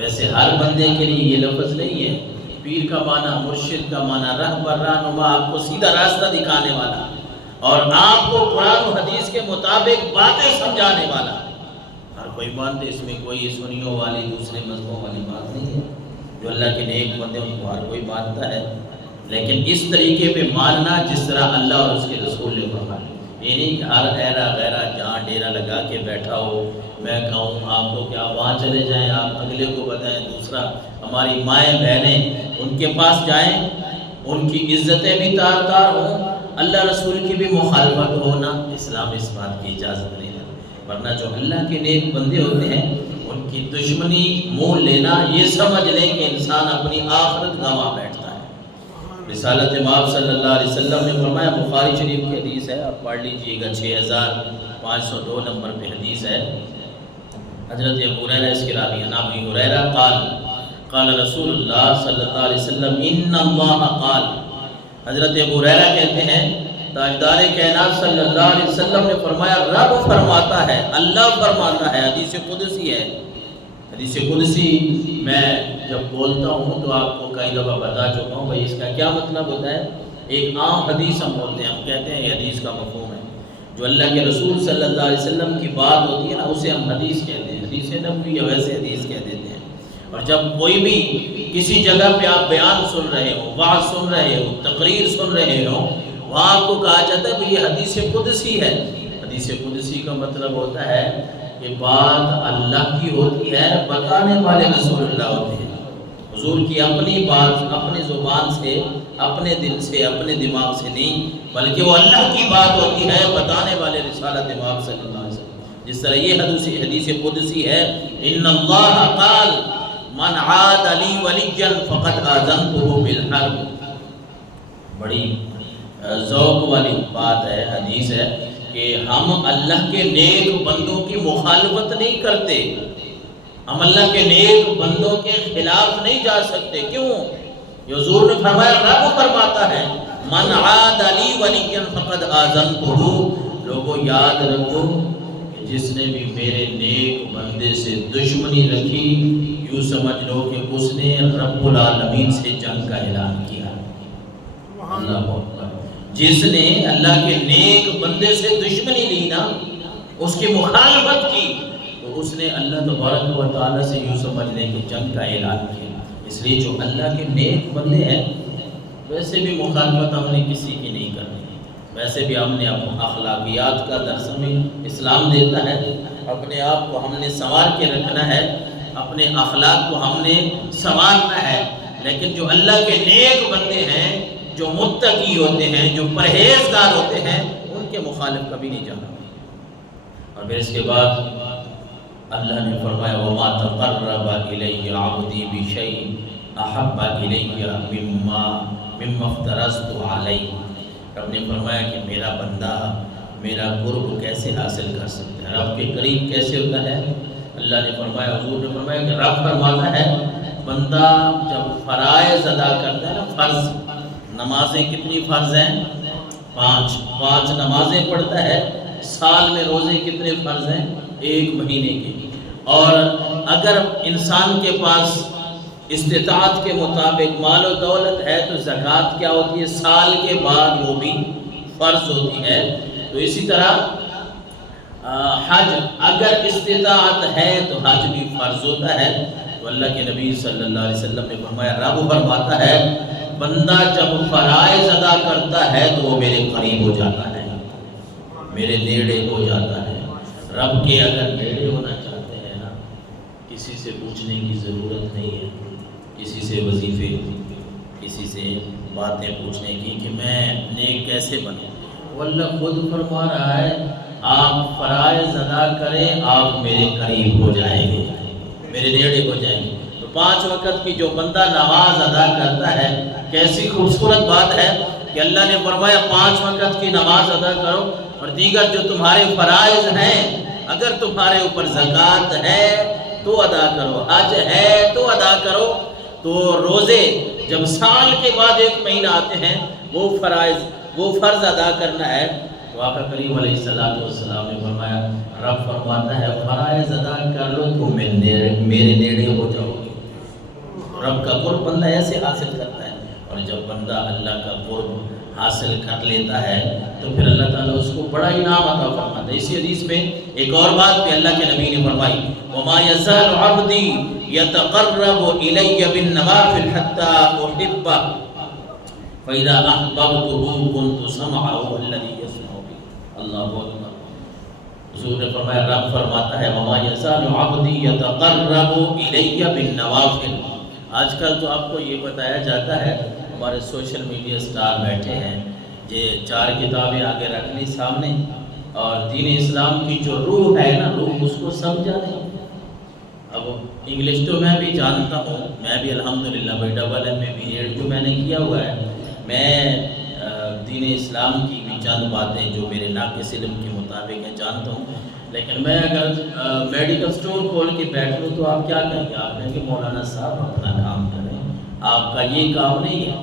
ویسے ہر بندے کے لیے یہ لفظ نہیں ہے۔ پیر کا معنی، مرشد کا معنی رہبر، رہنما، آپ کو سیدھا راستہ دکھانے والا اور آپ کو قرآن و حدیث کے مطابق باتیں سمجھانے والا۔ ہر کوئی مانتے، اس میں کوئی سنیوں والی دوسرے مذہبوں والی بات نہیں ہے۔ جو اللہ کے نیک بندے ان کو ہر کوئی مانتا ہے، لیکن اس طریقے پہ ماننا جس طرح اللہ اور اس کے رسول نے فرمایا۔ یہ نہیں کہ ہر ایرا غیرہ جہاں ڈیرا لگا کے بیٹھا ہو، میں کہوں آپ کو کیا وہاں چلے جائیں، آپ اگلے کو بتائیں، دوسرا ہماری مائیں بہنیں ان کے پاس جائیں، ان کی عزتیں بھی تار تار ہوں، اللہ رسول کی بھی مخالفت ہونا، اسلام اس بات کی اجازت نہیں ہے۔ ورنہ جو اللہ کے نیک بندے ہوتے ہیں ان کی دشمنی مول لینا، یہ سمجھ لیں کہ انسان اپنی آخرت گنوا بیٹھتا ہے۔ رسالت مآب صلی اللہ علیہ وسلم نے فرمایا، بخاری شریف کی حدیث ہے، آپ پڑھ لیجئے گا، 6502 نمبر پہ حدیث ہے۔ حضرت ابو ہریرہ اس کے راوی ہیں، ابو ہریرہ قال قال رسول اللہ صلی اللہ علیہ وسلم ان اللہ قال۔ حضرت ابو ہریرہ کہتے ہیں تاجدار کائنات صلی اللہ علیہ وسلم نے فرمایا، رب فرماتا ہے، اللہ فرماتا ہے، حدیث قدسی ہے۔ حدیث قدسی میں جب بولتا ہوں تو آپ کو کئی دفعہ بتا چکا ہوں بھائی اس کا کیا مطلب ہوتا ہے۔ ایک عام حدیث ہم بولتے ہیں، ہم کہتے ہیں یہ حدیث کا مفہوم ہے۔ جو اللہ کے رسول صلی اللہ علیہ وسلم کی بات ہوتی ہے نا، اسے ہم حدیث کہتے ہیں، حدیث نبوی یا ویسے حدیث کہہ دیتے ہیں۔ اور جب کوئی بھی کسی جگہ پہ آپ بیان سن رہے ہو، وعظ سن رہے ہو، تقریر سن رہے ہو، وہاں آپ کو کہا جاتا ہے کہ یہ حدیث قدسی ہے۔ حدیث قدسی کا مطلب ہوتا ہے کہ بات اللہ کی ہوتی ہے، بتانے والے رسول اللہ ہوتے ہیں۔ حضور کی اپنی بات اپنی زبان سے، اپنے دل سے، اپنے دماغ سے نہیں، بلکہ وہ اللہ کی بات ہوتی ہے، بتانے والے رسالت امام صلی اللہ علیہ وسلم۔ جس طرح یہ حدیث قدسی ہے، ان اللہ قال من عاد لی ولیا فقد آذنتہ بالحرب۔ بڑی ذوق والی بات ہے، حدیث ہے کہ ہم اللہ کے نیک بندوں کی مخالفت نہیں کرتے، ہم اللہ کے نیک بندوں کے خلاف نہیں جا سکتے۔ کیوں؟ حضور نے فرمایا، رب فرماتا ہے، من عاد لی ولیا فقد آذنتہ۔ لوگوں یاد رکھو کہ جس نے بھی میرے نیک بندے سے دشمنی رکھی، یوں سمجھ لو کہ اس نے رب العالمین سے جنگ کا اعلان کیا۔ اللہ اکبر۔ جس نے اللہ کے نیک بندے سے دشمنی لی نا، اس کی مخالفت کی، تو اس نے اللہ تبارک و تعالیٰ سے یوں سمجھ لیں کہ جنگ کا اعلان کیا۔ اس لیے جو اللہ کے نیک بندے ہیں، ویسے بھی مخالفت ہم نے کسی کی نہیں کرنی، ویسے بھی ہم نے اخلاقیات کا درس ہمیں اسلام دیتا ہے، اپنے آپ کو ہم نے سنوار کے رکھنا ہے، اپنے اخلاق کو ہم نے سنوارنا ہے۔ لیکن جو اللہ کے نیک بندے ہیں، جو متقی ہوتے ہیں، جو پرہیزگار ہوتے ہیں، ان کے مخالف کبھی نہیں جانا۔ اور پھر اس کے بعد اللہ نے فرمایا، وَمَا تَقَرَّبَ إِلَيَّ عَبْدِي بِشَيْءٍ أَحَبَّ إِلَيَّ مِمَّا افْتَرَضْتُ عَلَيْهِ۔ رب نے فرمایا کہ میرا بندہ میرا قرب کیسے حاصل کر سکتا ہے، رب کے قریب کیسے ہوتا ہے۔ اللہ نے فرمایا، حضور نے فرمایا کہ رب فرماتا ہے، بندہ جب فرائض ادا کرتا ہے نا، فرض نمازیں کتنی فرض ہیں؟ 5 نمازیں پڑھتا ہے، سال میں روزے کتنے فرض ہیں؟ 1 مہینے کے۔ اور اگر انسان کے پاس استطاعت کے مطابق مال و دولت ہے تو زکوٰۃ کیا ہوتی ہے؟ سال کے بعد وہ بھی فرض ہوتی ہے۔ تو اسی طرح حج، اگر استطاعت ہے تو حج بھی فرض ہوتا ہے۔ تو اللہ کے نبی صلی اللہ علیہ وسلم نے فرمایا، رب فرماتا ہے، بندہ جب فرائض ادا کرتا ہے تو وہ میرے قریب ہو جاتا ہے، میرے نیڑے ہو جاتا ہے۔ رب کے اگر نیڑے ہونا چاہتے ہیں نا، کسی سے پوچھنے کی ضرورت نہیں ہے، کسی سے وظیفے، کسی سے باتیں پوچھنے کی کہ میں نیک کیسے بنوں۔ وہ اللہ خود فرما رہا ہے، آپ فرائض ادا کریں، آپ میرے قریب ہو جائیں گے، میرے نیڑے ہو جائیں گے۔ تو 5 وقت کی جو بندہ نماز ادا کرتا ہے، کیسی خوبصورت بات ہے کہ اللہ نے فرمایا 5 وقت کی نماز ادا کرو، اور دیگر جو تمہارے فرائض ہیں، اگر تمہارے اوپر زکوٰۃ ہے تو ادا کرو، حج ہے تو ادا کرو۔ تو روزے جب سال کے بعد 1 مہینہ آتے ہیں، وہ فرض ادا کرنا ہے۔ تو آقا کریم علیہ السلام نے فرمایا، رب فرماتا ہے، فرائض ادا کر لو تو میرے نیڑے ہو جاؤ گے۔ رب کا قرب بندہ ایسے حاصل کرتا ہے، اور جب بندہ اللہ کا قرب حاصل کر لیتا ہے تو پھر اللہ تعالیٰ اس کو بڑا انعام عطا فرماتا ہے۔ اسی حدیث میں ایک اور بات بھی اللہ کے نبی نے فرمائی، وَمَا يَزَالُ عَبْدِي يَتَقَرَّبُ إِلَيَّ بِالنَّوَافِلِ حَتَّى أُحِبَّهُ فَإِذَا أَحْبَبْتُهُ كُنْتُ سَمْعَهُ الَّذِي يَسْمَعُ بِهِ۔ اللہ اکبر۔ حضور نے فرمایا، رب فرماتا ہے وَمَا يَزَالُ عَبْدِي يَتَقَرَّبُ إِلَيَّ بِالنَّوَافِلِ۔ آج کل تو آپ کو یہ بتایا جاتا ہے، ہمارے سوشل میڈیا سٹار بیٹھے ہیں، یہ 4 کتابیں آگے رکھ لی سامنے، اور دین اسلام کی جو روح ہے نا، روح اس کو سمجھا نہیں۔ اب انگلش تو میں بھی جانتا ہوں، میں بھی الحمدللہ بھائی ڈبل میں بھی ایڈ جو میں نے کیا ہوا ہے، میں دین اسلام کی بھی چند باتیں جو میرے ناقص علم کے مطابق ہیں جانتا ہوں، لیکن میں اگر میڈیکل سٹور کھول کے بیٹھ لوں تو آپ کیا کہیں گے؟ آپ کہیں گے مولانا صاحب اپنا کام کریں، آپ کا یہ کام نہیں ہے،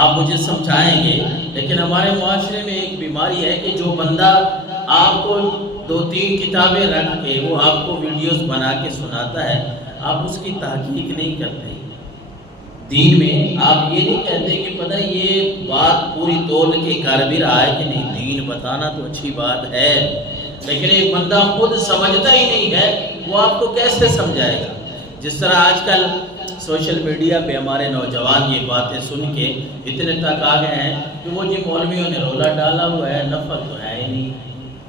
آپ مجھے سمجھائیں گے۔ لیکن ہمارے معاشرے میں ایک بیماری ہے کہ جو بندہ آپ کو 2-3 کتابیں رکھ کے وہ آپ کو ویڈیوز بنا کے سناتا ہے، آپ اس کی تحقیق نہیں کرتے۔ دین میں آپ یہ نہیں کہتے کہ پتہ یہ بات پوری تول کے کر بھی رہا ہے کہ نہیں۔ دین بتانا تو اچھی بات ہے، لیکن ایک بندہ خود سمجھتا ہی نہیں ہے، وہ آپ کو کیسے سمجھائے گا؟ جس طرح آج کل سوشل میڈیا پہ ہمارے نوجوان یہ باتیں سن کے اتنے تک آ گئے ہیں کہ وہ جی مولویوں نے رولا ڈالا ہوا ہے، نفل تو ہے ہی نہیں،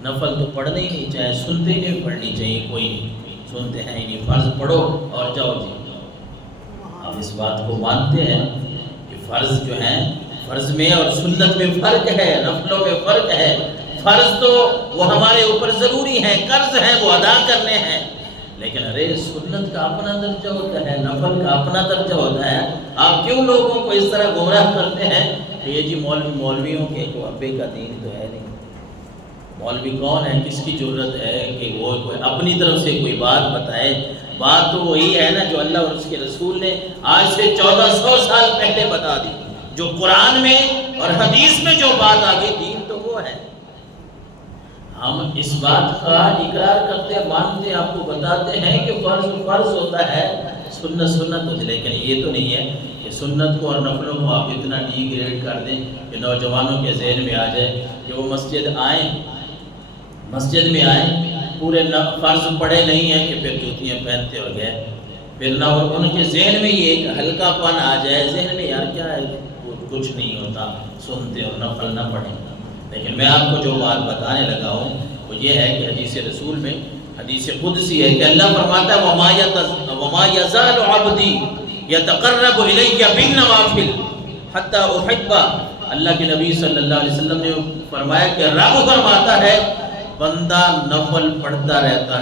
نفل تو پڑھنے ہی نہیں چاہے، سنتے ہی نہیں پڑھنی چاہیے، کوئی نہیں سنتے ہیں ہی نہیں، فرض پڑھو اور جاؤ جی۔ آپ اس بات کو مانتے ہیں کہ فرض جو ہیں، فرض میں اور سنت میں فرق ہے، نفلوں میں فرق ہے۔ فرض تو وہ ہمارے اوپر ضروری ہیں، قرض ہیں، وہ ادا کرنے ہیں، لیکن ارے سنت کا اپنا درجہ ہوتا ہے، نفل کا اپنا درجہ ہوتا ہے۔ آپ کیوں لوگوں کو اس طرح گمراہ کرتے ہیں کہ یہ جی مولویوں کے کو ابے کا دین تو ہے نہیں۔ مولوی کون ہے، کس کی ضرورت ہے کہ وہ کوئی اپنی طرف سے کوئی بات بتائے؟ بات تو وہی ہے نا جو اللہ اور اس کے رسول نے آج سے 1400 سال پہلے بتا دی، جو قرآن میں اور حدیث میں جو بات آ گئی، دین تو وہ ہے۔ ہم اس بات کا اقرار کرتے ہیں، مانتے ہیں، آپ کو بتاتے ہیں کہ فرض ہوتا ہے، سنت ہوتی ہے، لیکن یہ تو نہیں ہے کہ سنت کو اور نفلوں کو آپ اتنا ڈی گریڈ کر دیں کہ نوجوانوں کے ذہن میں آ جائے کہ وہ مسجد میں آئیں پورے فرض پڑے نہیں ہیں کہ پھر جوتیاں پہنتے ہو گئے، پھر نہ ان کے ذہن میں یہ ایک ہلکا پن آ جائے، ذہن میں یار کیا ہے، کچھ نہیں ہوتا، سنتے اور نفل نہ پڑھیں۔ لیکن میں آپ کو جو بات بتانے لگا ہوں وہ یہ ہے کہ حدیث رسول میں حدیث قدسی ہے کہ اللہ فرماتا ہے وَمَا يَزَالُ عَبْدِي يَتَقَرَّبُ إِلَيَّ بِالنَّوَافِلِ حَتَّى أُحِبَّهُ۔ اللہ کے نبی صلی اللہ علیہ وسلم نے فرمایا کہ رب فرماتا ہے بندہ نفل پڑھتا رہتا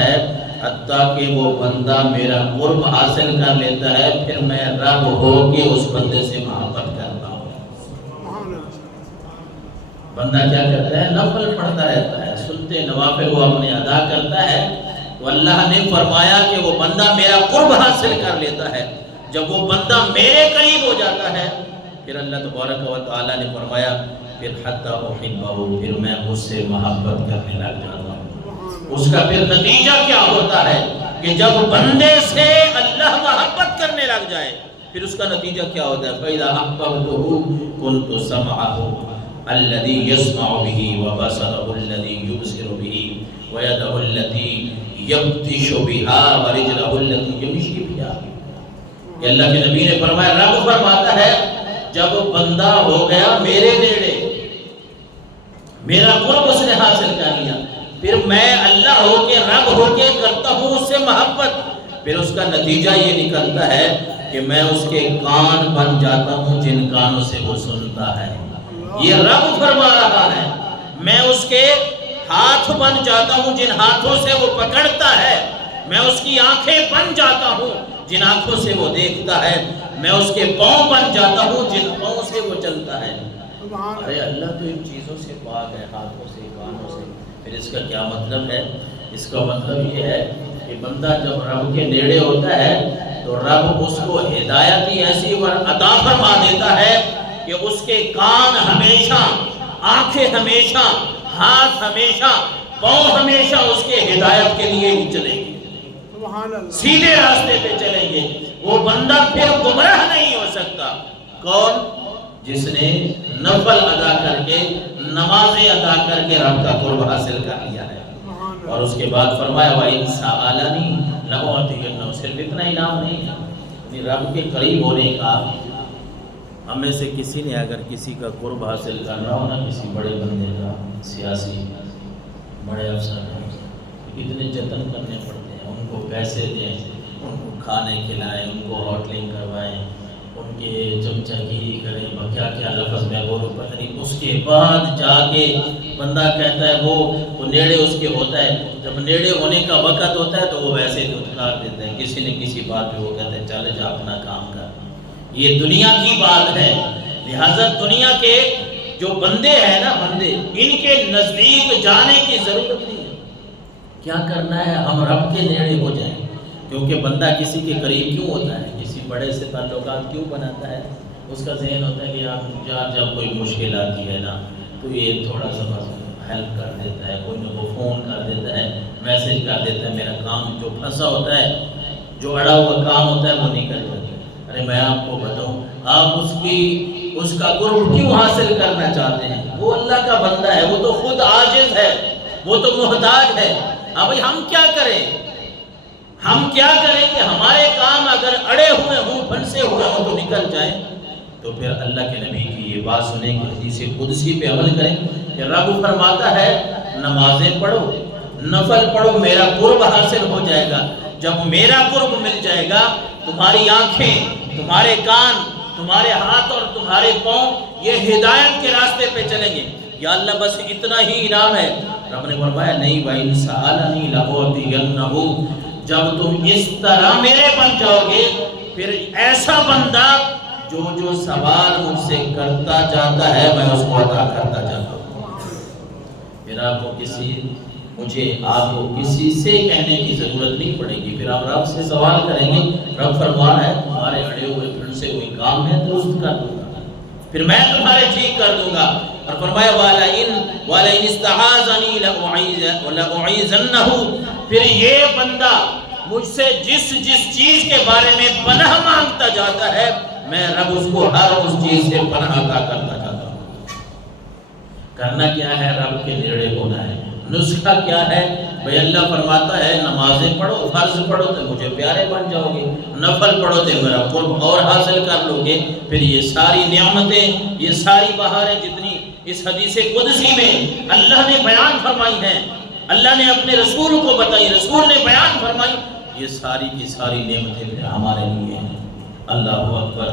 ہے حتیٰ کہ وہ بندہ میرا قرب حاصل کر لیتا ہے، پھر میں رب ہو کے اس بندے سے محبت کرتا ہوں۔ بندہ کیا کرتا ہے؟ نفل پڑھتا رہتا ہے، سنتے نوافل وہ اپنے ادا کرتا ہے، تو اللہ نے فرمایا کہ وہ بندہ میرا قرب حاصل کر لیتا ہے۔ جب وہ بندہ میرے قریب ہو جاتا ہے، پھر اللہ تبارک و تعالیٰ نے فرمایا پھر حتیٰ احبہ، پھر میں اس سے محبت کرنے لگ جاتا ہوں۔ اس کا پھر نتیجہ کیا ہوتا ہے کہ جب بندے سے اللہ محبت کرنے لگ جائے پھر اس کا نتیجہ کیا ہوتا ہے؟ فَإِذَا أَحْبَبْتُهُ كُنْتُ سَمْعَهُ الذي يسمع به وبصره الذي يبصر به ويده التي يبطش بها ورجله التي يمشي بها۔ یہ اللہ کے نبی نے فرمایا، رب فرماتا ہے جب بندہ ہو گیا میرے نیڑے، میرا قرب اس نے حاصل کر لیا، پھر میں اللہ ہو کے رب ہو کے کرتا ہوں اس سے محبت، پھر اس کا نتیجہ یہ نکلتا ہے کہ میں اس کے کان بن جاتا ہوں جن کانوں سے وہ سنتا ہے۔ یہ رب فرما رہا ہے، میں اس کے ہاتھ بن جاتا ہوں جن ہاتھوں سے وہ پکڑتا ہے، میں اس کی آنکھیں بن جاتا ہوں جن آنکھوں سے وہ دیکھتا ہے، میں اس کے پاؤں بن جاتا ہوں جن پاؤں سے وہ چلتا ہے۔ ارے اللہ تو ان چیزوں سے پاک ہے، ہاتھوں سے، کانوں سے، پھر اس کا کیا مطلب ہے؟ اس کا مطلب یہ ہے کہ بندہ جب رب کے نیڑے ہوتا ہے تو رب اس کو ہدایت ہی ایسی عطا فرما دیتا ہے کہ اس کے کان ہمیشہ، آنکھیں ہمیشہ، ہاتھ ہمیشہ، پاؤں ہمیشہ اس کے ہدایت کے لیے ہی چلے گی۔ سیدھے راستے پہ چلیں گے، وہ بندہ پھر گمراہ نہیں ہو سکتا۔ کون؟ جس نے نفل ادا کر کے، نمازیں ادا کر کے رب کا قرب حاصل کر لیا ہے۔ اور اس کے بعد فرمایا وَإِنْ سَأَلَنِي لَأُعْطِيَنَّهُ، صرف اتنا انعام نہیں ہے، رب کے قریب ہونے کا۔ ہم میں سے کسی نے اگر کسی کا قرب حاصل کرنا ہو نا، کسی بڑے بندے کا، سیاسی بڑے افسر کا، کتنے جتن کرنے پڑتے ہیں، ان کو پیسے دیں، ان کو کھانے کھلائیں، ان کو ہوٹلنگ کروائیں، ان کے چمچہ گیری کریں، کیا کیا لفظ میں بولوں پتہ نہیں۔ اس کے بعد جا کے بندہ کہتا ہے وہ نیڑے اس کے ہوتا ہے، جب نیڑے ہونے کا وقت ہوتا ہے تو وہ ویسے دھتکار دیتا ہے، کسی نے کسی بات پہ وہ کہتا ہے چلے جا اپنا کام کر۔ یہ دنیا کی بات ہے، لہذا دنیا کے جو بندے ہیں نا، بندے، ان کے نزدیک جانے کی ضرورت نہیں ہے۔ کیا کرنا ہے؟ ہم رب کے نیڑے ہو جائیں، کیونکہ بندہ کسی کے قریب کیوں ہوتا ہے، کسی بڑے سے تعلقات کیوں بناتا ہے؟ اس کا ذہن ہوتا ہے کہ یار جب کوئی مشکل آتی ہے نا تو یہ تھوڑا سا بس ہیلپ کر دیتا ہے، کوئی نہ کوئی فون کر دیتا ہے، میسج کر دیتا ہے، میرا کام جو پھنسا ہوتا ہے، جو اڑا ہوا کام ہوتا ہے وہ نکل جاتا ہے۔ ارے میں آپ کو بتاؤں، آپ اس کا قرب کیوں حاصل کرنا چاہتے ہیں؟ وہ اللہ کا بندہ ہے، وہ تو خود عاجز ہے، وہ تو محتاج ہے۔ اب بھائی ہم کیا کریں؟ ہم کیا کریں کہ ہمارے کام اگر اڑے ہوئے ہوں، پھنسے ہوئے ہوں تو نکل جائیں؟ تو پھر اللہ کے نبی کی یہ بات سنیں کہ حدیث قدسی پہ عمل کریں کہ رب فرماتا ہے نمازیں پڑھو، نفل پڑھو، میرا قرب حاصل ہو جائے گا۔ جب میرا قرب مل جائے گا، تمہاری آنکھیں، تمہارے کان، تمہارے ہاتھ اور تمہارے پاؤں یہ ہدایت کے راستے پہ چلیں گے۔ یا اللہ بس اتنا ہی انعام ہے؟ رب نے فرمایا نہیں، وَإِنْ سَأَلَنِي لَأُعْطِيَنَّهُ، جب تم اس طرح میرے بن جاؤ گے، پھر ایسا بندہ جو سوال مجھ سے کرتا جاتا ہے میں اس کو عطا کرتا جاتا ہوں۔ پھر آپ کو کسی سے کہنے کی ضرورت نہیں پڑے گی، پھر آپ رب سے سوال کریں گے، رب فرما ہے تمہارے اڑے ہوئے پھنسے ہوئے کام ہے درست کر دوں گا، پھر میں تمہارے ٹھیک کر دوں گا۔ اور فرمایا وَلَئِنِ اسْتَعَاذَنِي لَأُعِيذَنَّهُ، پھر یہ بندہ مجھ سے جس چیز کے بارے میں پناہ مانگتا جاتا ہے، میں رب اس کو ہر اس چیز سے پناہ عطا کرتا جاتا ہوں۔ کرنا کیا ہے؟ رب کے نیڑے ہونا ہے۔ نسخہ کیا ہے؟ بھئی اللہ فرماتا ہے نمازیں پڑھو، فرض پڑھو تو مجھے پیارے بن جاؤ گے، نفل پڑھو تو میرا قرب اور حاصل کر لو گے۔ پھر یہ ساری نعمتیں، یہ ساری بہاریں جتنی اس حدیث قدسی میں اللہ نے بیان فرمائی ہیں، اللہ نے اپنے رسول کو بتائی، رسول نے بیان فرمائی، یہ ساری کی ساری نعمتیں پھر ہمارے لیے ہیں۔ اللہ اکبر۔